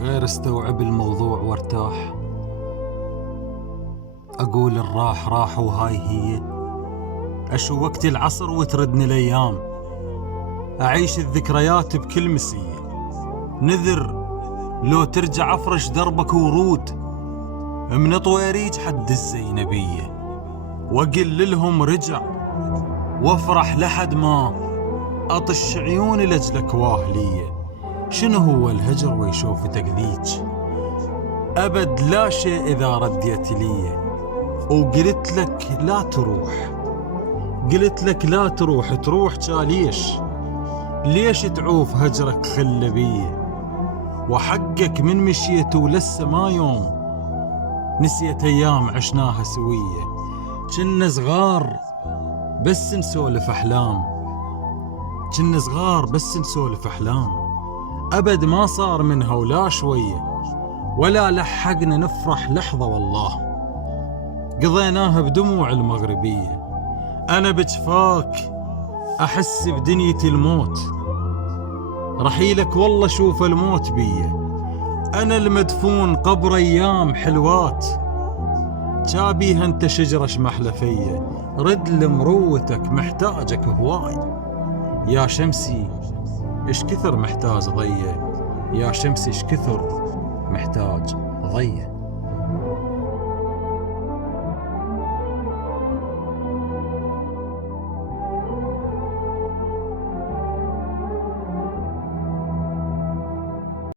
غير استوعب الموضوع وارتاح. أقول الراح راح وهاي هي، أشو وقت العصر وتردني الأيام، أعيش الذكريات بكل مسية، نذر لو ترجع أفرش دربك ورود من طويريج حد الزينبية، وأقل لهم رجع وافرح لحد ما أطش عيوني لجلك واهلية. شنو هو الهجر ويشوفتك ذيج؟ أبد لا شيء إذا رديت لي، وقلت لك لا تروح، قلت لك لا تروح، تروح ليش؟ ليش تعوف هجرك خل بيه؟ وحقك من مشيت ولسه ما يوم نسيت أيام عشناها سوية. كنا صغار بس نسولف أحلام، كنا صغار بس نسولف أحلام، أبد ما صار منها ولا شوية، ولا لحقنا نفرح لحظة والله، قضيناها بدموع المغربية. أنا بجفاك أحس بدنيتي الموت، رحيلك والله شوف الموت بيه. أنا المدفون قبر أيام حلوات، جابيها انت شجرة شمحلة فيا، رد لمروتك محتاجك هواي. يا شمسي اش كثر محتاج ضيه، يا شمسي اش كثر محتاج ضيه.